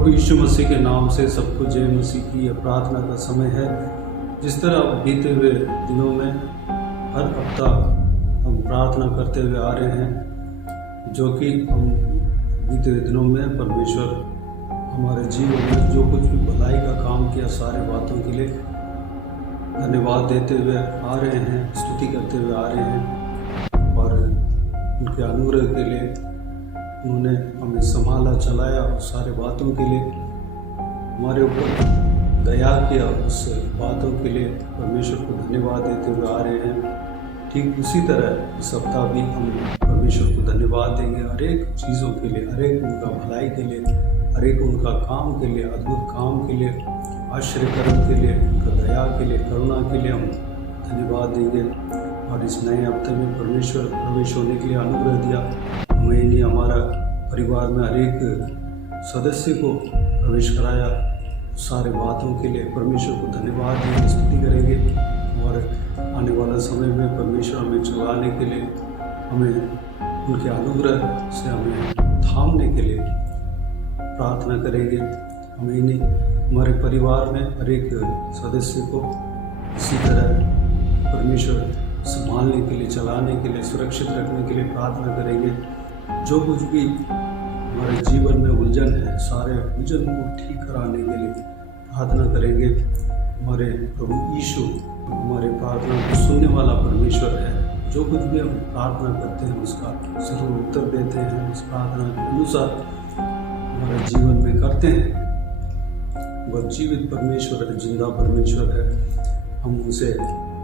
प्रभु यीशु मसीह के नाम से सबको जय मसीह की यह प्रार्थना का समय है। जिस तरह बीते हुए दिनों में हर हफ्ता हम प्रार्थना करते हुए आ रहे हैं, जो कि हम बीते हुए दिनों में परमेश्वर हमारे जीवन में जो कुछ भी भलाई का काम किया सारे बातों के लिए धन्यवाद देते हुए आ रहे हैं, स्तुति करते हुए आ रहे हैं और उनके अनुग्रह के लिए उन्होंने हमें संभाला चलाया और सारे बातों के लिए हमारे ऊपर दया किया, उस बातों के लिए परमेश्वर को धन्यवाद देते हुए आ रहे हैं। ठीक उसी तरह इस सप्ताह भी हम परमेश्वर को धन्यवाद देंगे हर एक चीज़ों के लिए, हर एक उनका भलाई के लिए, हर एक उनका काम के लिए, अद्भुत काम के लिए, आश्चर्यकर्म के लिए, उनका दया के लिए, करुणा के लिए हम धन्यवाद देंगे। और इस नए हफ्ते में परमेश्वर प्रवेश होने के लिए अनुग्रह दिया, हमें नहीं हमारा परिवार में हर एक सदस्य को प्रवेश कराया, सारे बातों के लिए परमेश्वर को धन्यवाद देंगे, स्तुति करेंगे। और आने वाला समय में परमेश्वर हमें चलाने के लिए, हमें उनके अनुग्रह से हमें थामने के लिए प्रार्थना करेंगे। हमें नहीं हमारे परिवार में हर एक सदस्य को इसी तरह परमेश्वर संभालने के लिए, चलाने के लिए, सुरक्षित रखने के लिए प्रार्थना करेंगे। जो कुछ भी हमारे जीवन में उलझन है, सारे उलझन को ठीक कराने के लिए प्रार्थना करेंगे। हमारे प्रभु यीशु हमारे प्रार्थना को सुनने वाला परमेश्वर है। जो कुछ भी हम प्रार्थना करते हैं उसका जरूर उत्तर देते हैं, उस प्रार्थना के अनुसार हमारे जीवन में करते हैं। वह जीवित परमेश्वर है, जिंदा परमेश्वर है, हम उनसे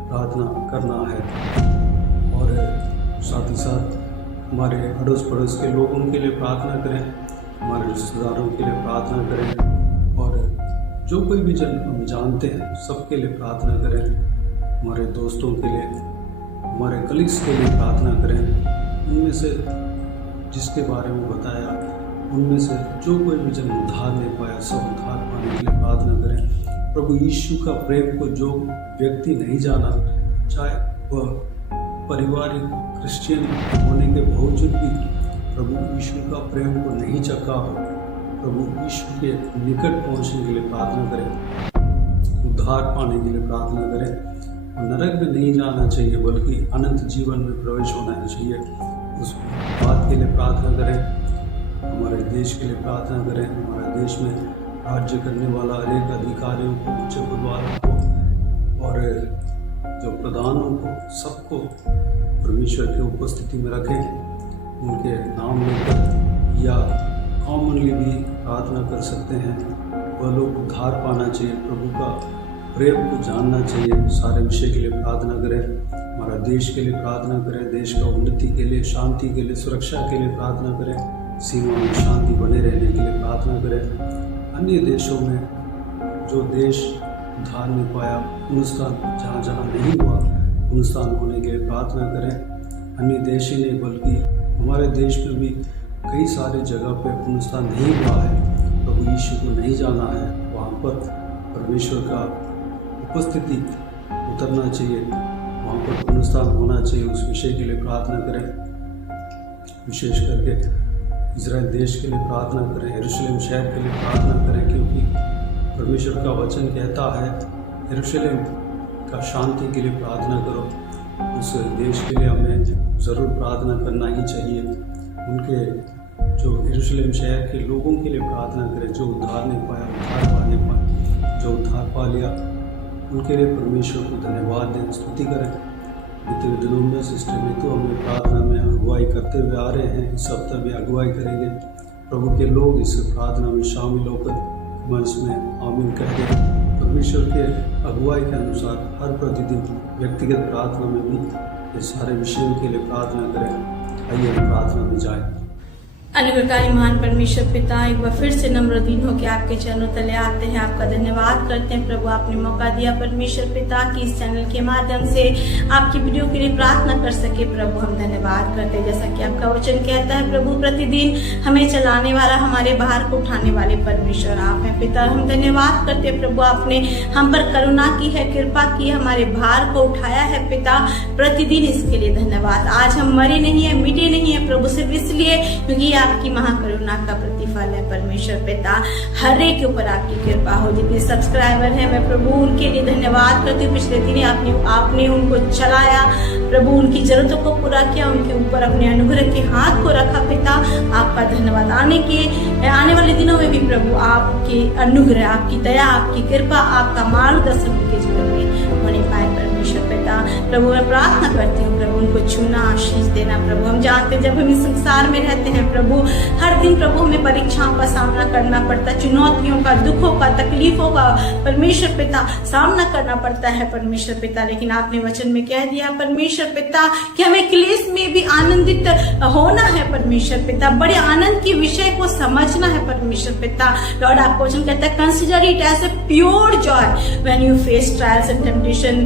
प्रार्थना करना है। और साथ ही साथ हमारे अड़ोस पड़ोस के लोगों के लिए प्रार्थना करें, हमारे रिश्तेदारों के लिए प्रार्थना करें और जो कोई भी जन हम जानते हैं सबके लिए प्रार्थना करें। हमारे दोस्तों के लिए, हमारे कलीग्स के लिए प्रार्थना करें। उनमें से जिसके बारे में बताया, उनमें से जो कोई भी जन उद्धार नहीं पाया, सब उद्धार पाने के लिए प्रार्थना करें। प्रभु यीशु का प्रेम को जो व्यक्ति नहीं जाना, चाहे वह पारिवारिक क्रिश्चियन होने के बावजूद भी प्रभु यीशु का प्रेम को नहीं चखा हो, प्रभु यीशु के निकट पहुंचने के लिए प्रार्थना करें, उद्धार पाने के लिए प्रार्थना करें। और नरक में नहीं जाना चाहिए बल्कि अनंत जीवन में प्रवेश होना चाहिए, उस बात के लिए प्रार्थना करें। हमारे देश के लिए प्रार्थना करें, हमारे देश में राज्य करने वाला हर एक अधिकारियों को, उच्च पदवालों को और जो प्रधानों को, सबको परमेश्वर की उपस्थिति में रखें। उनके नाम लेकर या कॉमनली भी प्रार्थना कर सकते हैं। वह लोग उद्धार पाना चाहिए, प्रभु का प्रेम को जानना चाहिए। सारे विषय के लिए प्रार्थना करें, हमारा देश के लिए प्रार्थना करें, देश का उन्नति के लिए, शांति के लिए, सुरक्षा के लिए प्रार्थना करें, सीमा में शांति बने रहने के लिए प्रार्थना करें। अन्य देशों में जो देश उद्धार नहीं पाया, पुनरुत्थान जहाँ जहाँ नहीं हुआ, पुनरुत्थान होने के लिए प्रार्थना करें। अन्य देश ही नहीं बल्कि हमारे देश में भी कई सारे जगह पे पुनरुत्थान नहीं हुआ है, प्रभु यीशु को नहीं जाना है, वहाँ पर परमेश्वर का उपस्थिति उतरना चाहिए, वहाँ पर पुनरुत्थान होना चाहिए। उस विषय के लिए प्रार्थना करें। विशेष करके इज़राइल देश के लिए प्रार्थना करें, यरूशलेम शहर के लिए प्रार्थना करें, क्योंकि परमेश्वर का वचन कहता है यरूशलेम का शांति के लिए प्रार्थना करो। उस देश के लिए हमें ज़रूर प्रार्थना करना ही चाहिए। उनके जो यरूशलेम शहर के लोगों के लिए प्रार्थना करें, जो उद्धार नहीं पाया, उद्धार पाने पाए, जो उद्धार पा लिया, उनके लिए परमेश्वर को धन्यवाद दें, स्तुति करें। बीते हुए दिनों में सिस्टर नीतू हमें प्रार्थना में अगुवाई करते हुए आ रहे हैं, इस हफ्ते भी अगुवाई करेंगे। प्रभु के लोग इस प्रार्थना में शामिल होकर मंच में आमीन कह दें। परमेश्वर के अगुवाई के अनुसार हर प्रतिदिन व्यक्तिगत प्रार्थना में भी ये सारे विषयों के लिए प्रार्थना करें। आइए हम प्रार्थना में जाएं। अनुग्रहकारी महान परमेश्वर पिता, एक बार फिर से नम्र दीन होकर आपके चरणों तले आते हैं, आपका धन्यवाद करते हैं। प्रभु आपने मौका दिया परमेश्वर पिता कि इस चैनल के माध्यम से आपकी वीडियो के लिए प्रार्थना कर सके। प्रभु हम धन्यवाद करते हैं, जैसा कि आपका वचन कहता है प्रभु प्रतिदिन हमें चलाने वाला, हमारे भार को उठाने वाले परमेश्वर आप हैं पिता। हम धन्यवाद करते हैं प्रभु, आपने हम पर करुणा की है, कृपा की, हमारे भार को उठाया है पिता, प्रतिदिन इसके लिए धन्यवाद। आज हम मरे नहीं है, मिटे नहीं है प्रभु, सिर्फ इसलिए क्योंकि आपकी महाकरुणा का प्रतिफल है परमेश्वर पिता। हर एक के ऊपर आपकी कृपा हो। जितने सब्सक्राइबर हैं मैं प्रभु उनके लिए धन्यवाद करती हूँ। पिछले दिन आपने उनको चलाया प्रभु, उनकी जरूरतों को पूरा किया, उनके ऊपर अपने अनुग्रह के हाथ को रखा पिता। आपका धन्यवाद। आने वाले दिनों में भी प्रभु आपके अनुग्रह, आपकी दया, आपकी कृपा, आपका मार्गदर्शन उनके जीवन में होने पाए परमेश्वर पिता। प्रभु मैं प्रार्थना करती हूँ प्रभु उनको छूना, आशीष देना प्रभु। हम जानते हैं जब हम इस संसार में रहते हैं प्रभु, हर दिन प्रभु हमें परीक्षाओं का सामना करना पड़ता है, चुनौतियों का, दुखों का, तकलीफों का परमेश्वर पिता सामना करना पड़ता है परमेश्वर पिता। लेकिन आपने वचन में कह दिया परमेश्वर पिता कि हमें क्लेश में भी आनंदित होना है परमेश्वर पिता। बड़े आनंद के विषय को समझना है परमेश्वर पिता। लॉर्ड आपका वचन कहता है consider it as a pure joy when you face trials and temptation.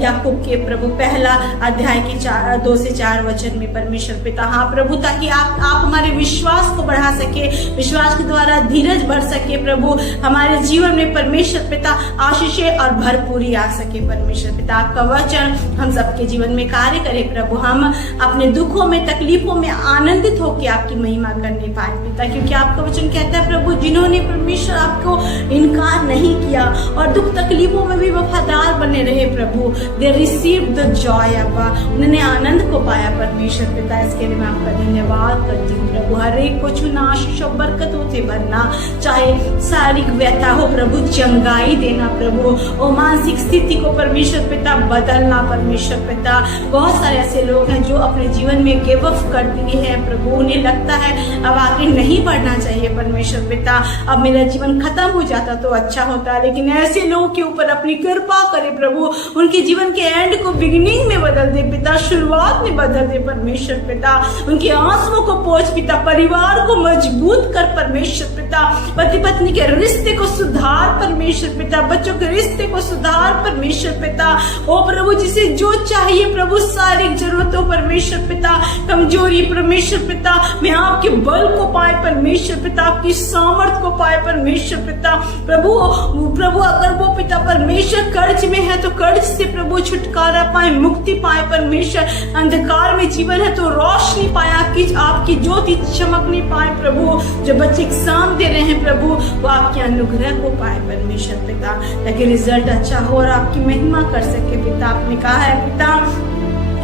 Yakub के प्रभु पहला अध्याय के 2 से 4 वचन में परमेश्वर पिता। हाँ प्रभु, ताकि आप हमारे विश्वास को बढ़ा सके, विश्वास के द्वारा धीरज बढ़ सके प्रभु, हमारे जीवन में परमेश्वर पिता आशीषें और भरपूरी आ सके परमेश्वर पिता। आपका वचन हम सबके जीवन में कार्य करे प्रभु, हम अपने दुखों में, तकलीफों में आनंदित होकर आपकी महिमा करने पाए पिता। क्योंकि आपका वचन कहता है प्रभु जिन्होंने परमेश्वर आपको इनकार नहीं किया और दुख तकलीफों में भी वफादार बने रहे प्रभु, दे रिसीव द जॉय अब्बा, उन्होंने आनंद को पाया परमेश्वर पिता। इसके लिए मैं आपका धन्यवाद करती हूँ प्रभु। हर एक को छूना, आशीष और बरकतों से भरना, चाहे शारीरिक व्यथा हो प्रभु चंगाई देना प्रभु, और मानसिक स्थिति को परमेश्वर पिता बदलना परमेश्वर पिता। बहुत सारे ऐसे लोग हैं जो अपने जीवन में गिव अप कर दिए हैं प्रभु, उन्हें लगता है अब आगे नहीं बढ़ना चाहिए परमेश्वर पिता, अब मेरा जीवन खत्म हो जाता तो अच्छा होता। लेकिन ऐसे लोगों के ऊपर अपनी कृपा करे प्रभु, उनके जीवन के एंड को बिगिनिंग में बदल दे पिता, शुरुआत में बदल दे परमेश्वर पिता। उनके आंसुओं को पोंछ पिता, परिवार को मजबूत कर परमेश्वर पिता, पति पत्नी के रिश्ते को सुधार परमेश्वर पिता, बच्चों के रिश्ते को सुधार परमेश्वर पिता। ओ प्रभु जिसे जो चाहिए प्रभु, सारी जरूरतों परमेश्वर पिता, कमजोरी परमेश्वर पिता मैं आपके बल को पाए परमेश्वर पिता, आपकी सामर्थ को पाए परमेश्वर पिता। प्रभु अगर वो पिता परमेश्वर कर्ज में है तो कर्ज से प्रभु छुटकारा पाए, मुक्ति पाए परमेश्वर। अंधकार में जीवन है तो रोशनी पाए, आपकी ज्योति चमकने पाए प्रभु। जो बच्चे एग्जाम दे रहे हैं प्रभु वो आपके अनुग्रह को पाए परमेश्वर पिता, ताकि रिजल्ट अच्छा हो और आपकी महिमा कर सके पिता। आपने कहा है पिता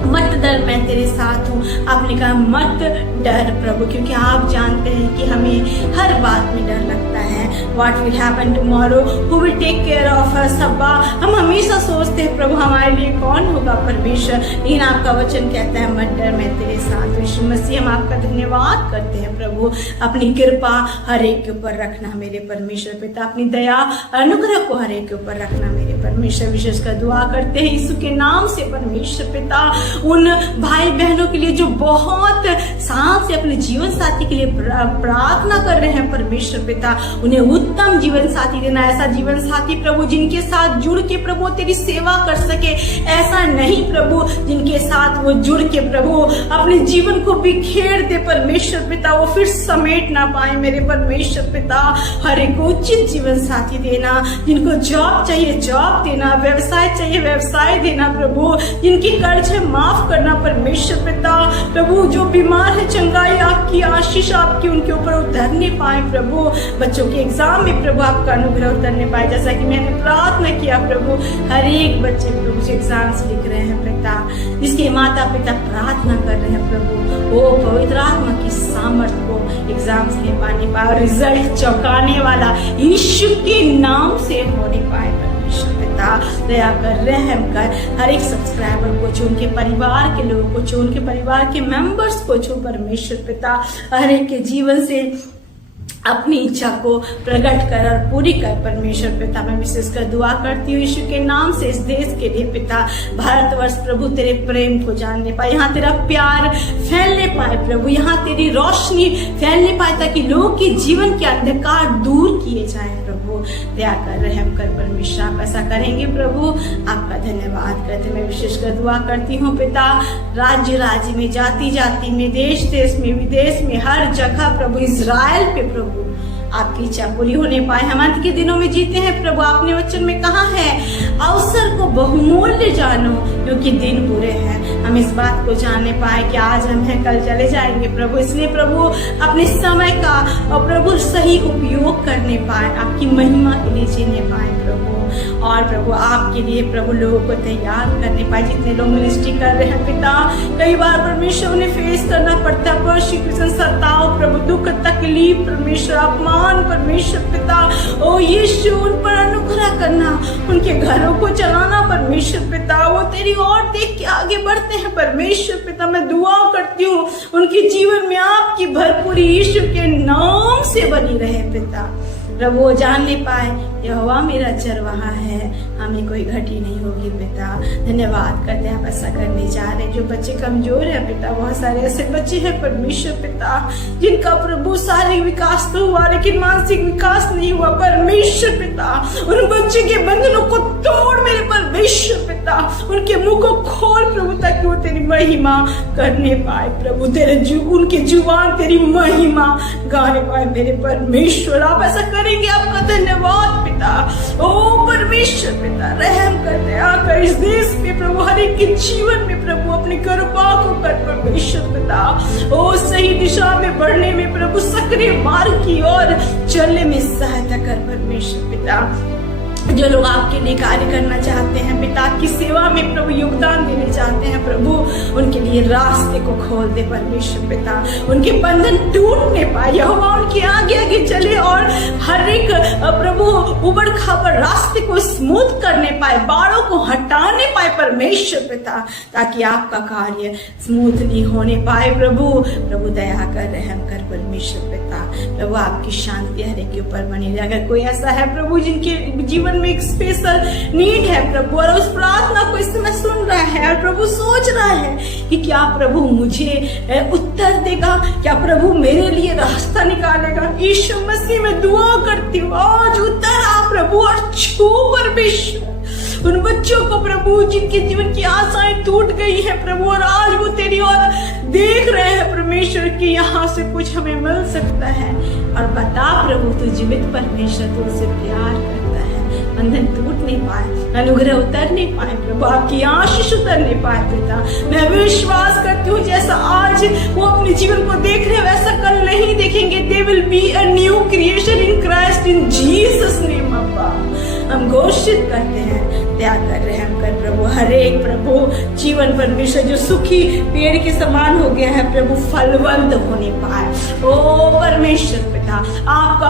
मत डर मैं तेरे साथ हूँ, आपने कहा मत डर प्रभु, क्योंकि आप जानते हैं कि हमें हर बात में डर लगता है। What will happen tomorrow? Who will take care of us? अब्बा हम हमेशा सोचते हैं प्रभु हमारे लिए कौन होगा परमेश्वर, लेकिन आपका वचन कहता है मत डर मैं तेरे साथ हूँ। यीशु मसीह हम आपका धन्यवाद करते हैं प्रभु, अपनी कृपा हर एक के ऊपर रखना मेरे परमेश्वर पिता, अपनी दया अनुग्रह को हर एक के ऊपर रखना मेरे परमेश्वर। विशेष कर दुआ करते हैं यीशु के नाम से परमेश्वर पिता, उन भाई बहनों के लिए जो बहुत साथ से अपने जीवन साथी के लिए प्रार्थना कर रहे हैं परमेश्वर पिता, उन्हें उत्तम जीवन साथी देना, ऐसा जीवन साथी प्रभु जिनके साथ जुड़ के प्रभु तेरी सेवा कर सके, ऐसा नहीं प्रभु जिनके साथ वो जुड़ के प्रभु अपने जीवन को बिखेर दे परमेश्वर पिता, वो फिर समेट ना पाए मेरे परमेश्वर पिता। हर एक उचित जीवन साथी देना, जिनको जॉब चाहिए जॉब देना, व्यवसाय चाहिए व्यवसाय देना प्रभु, जिनकी कर्ज है माफ करना परमेश्वर पिता। प्रभु जो बीमार है चंगाई आपकी, आशीष आपकी उनके ऊपर उतरने पाए प्रभु, बच्चों के एग्जाम में प्रभु आपका अनुग्रह उतरने पाए, जैसा कि मैंने प्रार्थना किया प्रभु। हर एक बच्चे प्रभु जो एग्जाम्स लिख रहे हैं पिता, जिसके माता पिता प्रार्थना कर रहे हैं प्रभु, वो पवित्र आत्मा की सामर्थ्य को एग्जाम्स ले पाने पाए और रिजल्ट चौंकाने वाला यीशु के नाम से होने पाए परमेश्वर पिता। दया कर, रहम कर, हर एक सब्सक्राइबर को छू, उनके परिवार के लोगों को छू, उनके परिवार के मेंबर्स को छू परमेश्वर पिता, हर एक के जीवन से अपनी इच्छा को प्रकट कर और पूरी कर परमेश्वर पिता। मैं विशेष कर दुआ करती हूँ यीशु के नाम से इस देश के लिए पिता, भारतवर्ष प्रभु तेरे प्रेम को जानने पाए, यहाँ तेरा प्यार फैलने पाए प्रभु, यहाँ तेरी रोशनी फैलने पाए, ताकि लोगों के जीवन के अंधकार दूर किए जाए प्रभु। दया कर, रहम कर परमेश्वर, आप ऐसा करेंगे प्रभु, आपका धन्यवाद करते। मैं विशेष कर दुआ करती हूँ पिता, राज्य राज्य में, जाति जाति में, देश देश में, विदेश में, हर जगह प्रभु, इजराइल पे प्रभु आपकी इच्छा पूरी होने पाए। हम अंत के दिनों में जीते हैं प्रभु, आपने वचन में कहा है अवसर को बहुमूल्य जानो क्योंकि दिन बुरे हैं। हम इस बात को जानने पाए कि आज हम हैं कल चले जाएंगे प्रभु, इसलिए प्रभु अपने समय का और प्रभु सही उपयोग करने पाए, आपकी महिमा के लिए जीने पाए प्रभु, और प्रभु आपके लिए प्रभु लोगों को तैयार करने पाए। जितने लोग मिनिस्ट्री कर रहे हैं पिता, कई बार परमेश्वर उन्हें फेस करना पड़ता है परसिक्यूशन, सताव प्रभु, दुख, तकलीफ परमेश्वर, अपमान परमेश्वर पिता, ओ यीशु उन पर अनुग्रह करना, उनके घरों को चलाना परमेश्वर पिता, वो तेरी ओर देख के आगे बढ़ते हैं परमेश्वर पिता। मैं दुआ करती हूँ उनके जीवन में आपकी भरपूरी यीशु के नाम से बनी रहे पिता। प्रभु वो जानने पाए यहोवा मेरा चरवाहा है, हमें कोई घटी नहीं होगी पिता। धन्यवाद करते हैं आप ऐसा करने जा रहे हैं। जो बच्चे कमजोर है पिता, बहुत सारे ऐसे बच्चे हैं परमेश्वर पिता जिनका प्रभु शारीरिक विकास तो हुआ लेकिन मानसिक विकास नहीं हुआ परमेश्वर पिता, उन बच्चे के बंधनों को तोड़ मेरे परमेश्वर पिता, उनके मुंह को खोल प्रभु ताकि वो तेरी महिमा करने पाए प्रभु, तेरे उनके जुबान तेरी महिमा गाने पाए मेरे परमेश्वर। आप ऐसा करेंगे, आपका धन्यवाद पिता। ओ परमेश्वर पिता रहम करते आकर इस देश में प्रभु, हर एक के जीवन में प्रभु अपनी कृपा को कर परमेश्वर पिता, ओ सही दिशा में बढ़ने में प्रभु, सक्रिय मार्ग की ओर चलने में सहायता कर परमेश्वर पिता। जो लोग आपके लिए कार्य करना चाहते हैं पिता, आपकी सेवा में प्रभु योगदान देने चाहते हैं प्रभु, उनके लिए रास्ते को खोल दे परमेश्वर पिता, उनके बंधन टूटने पाए यहोवा, उनके आगे आगे चले और हर एक प्रभु उबड़ खाबड़ रास्ते को स्मूथ करने पाए, बाड़ों को हटाने पाए परमेश्वर पिता, ताकि आपका कार्य स्मूथली होने पाए प्रभु। प्रभु दया कर रहम कर परमेश्वर पिता, प्रभु आपकी शांति हर एक के ऊपर बनी रहे। अगर कोई ऐसा है प्रभु जिनके जीवन में एक स्पेशल नीड है प्रभु, और उस प्रार्थना को इस समय सुन रहा है और प्रभु सोच रहा है कि क्या प्रभु मुझे उत्तर देगा, क्या प्रभु मेरे लिए रास्ता निकालेगा, यीशु मसीह में दुआ करती हूँ आज उत्तर आ प्रभु और छू परमेश्वर उन बच्चों को प्रभु जिनके जीवन की आशाएं टूट गई है प्रभु, और आज वो तेरी ओर देख रहे हैं परमेश्वर कि यहाँ से कुछ हमें मिल सकता है। और बता प्रभु तू जीवित परमेश्वर, तू उसे प्यार करता है, बंधन टूट नहीं पाए, अनुग्रह उतर नहीं पाए प्रभु, आपकी आशीष उतर नहीं पाए पिता। मैं विश्वास करती हूँ जैसा आज वो अपने जीवन को देख रहे हैं वैसा कल नहीं देखेंगे। They will be a new creation in Christ in Jesus name. अब्बा हम घोषित करते हैं, दया कर रहे हैं कर प्रभु, हर एक प्रभु जीवन परमेश्वर जो सुखी पेड़ के समान हो गया है प्रभु, फलवंत होने पाए। ओ परमेश्वर पिता आपका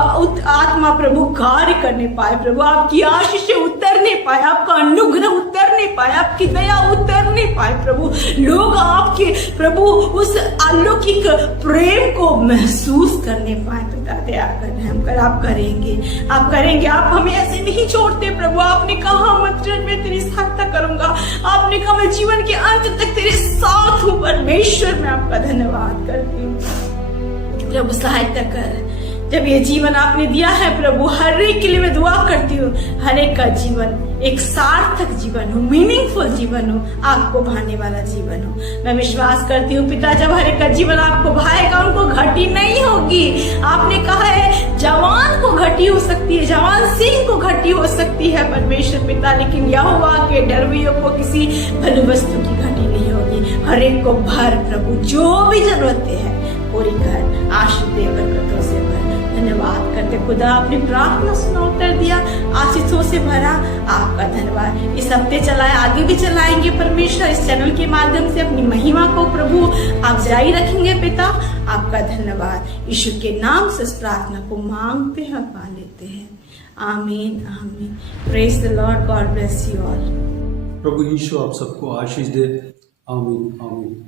आत्मा प्रभु कार्य करने पाए प्रभु, आपकी आशीष उतरने पाए, आपका अनुग्रह उतरने पाए, आपकी दया उतरने पाए प्रभु, लोग आपके प्रभु उस अलौकिक प्रेम को महसूस करने पाए पिता। दया कर रहे हैं कर, आप करेंगे, आप हमें ऐसे नहीं छोड़ते प्रभु। आपने कहा मत मैं तेरी सहायता करूंगा, आपने कहा मैं जीवन के अंत तक तेरे साथ हूँ परमेश्वर। मैं आपका धन्यवाद करती हूँ प्रभु, सहायता कर। जब ये जीवन आपने दिया है प्रभु, हर एक के लिए मैं दुआ करती हूँ हर एक का जीवन एक सार्थक जीवन हो, मीनिंगफुल जीवन हो, आपको भाने वाला जीवन हो। मैं विश्वास करती हूँ पिता जब हर एक का जीवन आपको भाएगा उनको घटी नहीं होगी। आपने कहा है जवान को घटी हो सकती है, जवान सिंह को घटी हो सकती है परमेश्वर पिता, लेकिन यहोवा के डरवियों को किसी भली वस्तु की घटी नहीं होगी। हर एक को भर प्रभु, जो भी जरूरतें हैं पूरी कर, आशीष दे बरकतों से भर। धन्यवाद करते खुदा, आपने प्रार्थना सुना, उत्तर दिया, आशीषों से भरा, आपका धन्यवाद। इस हफ्ते चलाए, आगे भी चलाएंगे परमेश्वर, इस चैनल के माध्यम से अपनी महिमा को प्रभु आप जारी रखेंगे पिता, आपका धन्यवाद। यीशु के नाम से इस प्रार्थना को मांगते हैं और पा लेते हैं, आमीन आमीन। Praise the lord, God bless you all. प्रभु यीशु आप सबको आशीष दे, आमीन आमीन।